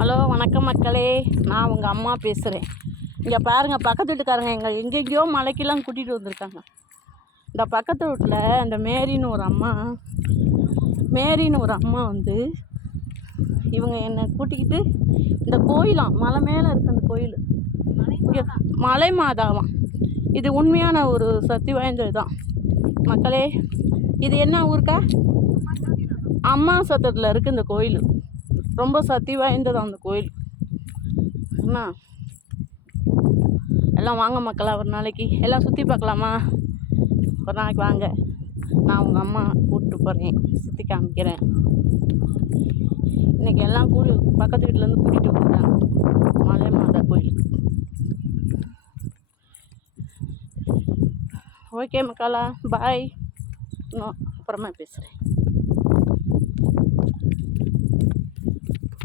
Hello வணக்கம் மக்களே, நான் உங்கள் அம்மா பேசுகிறேன். இங்கே பாருங்கள், பக்கத்து வீட்டுக்காரங்க எங்கெங்கேயோ மலைக்கெல்லாம் கூட்டிகிட்டு வந்திருக்காங்க. இந்த பக்கத்து வீட்டில் இந்த மேரின்னு ஒரு அம்மா வந்து இவங்க என்னை கூட்டிக்கிட்டு இந்த கோயிலாம் மலை மேலே இருக்க அந்த கோயில் இங்கே மலை மாதாவாம். இது உண்மையான ஒரு சக்தி வாய்ந்தது தான் மக்களே. இது என்ன ஊருக்கா? அம்மா சத்திரத்தில் இருக்குது இந்த கோயில். ரொம்ப சக்தி வாய்ந்தது அந்த கோயில். என்ன எல்லாம் வாங்க மக்களா, ஒரு நாளைக்கு எல்லாம் சுற்றி பார்க்கலாமா? ஒரு நாளைக்கு வாங்க, நான் உங்கள் அம்மா கூப்பிட்டு போகிறேன், சுற்றி காமிக்கிறேன். இன்றைக்கி எல்லாம் பக்கத்து வீட்டிலேருந்து கூட்டிகிட்டு வந்துட்டாங்க மலை மாதா கோயிலுக்கு. ஓகே மக்களா, பாய். இன்னும் அப்புறமா பேசுகிறேன்.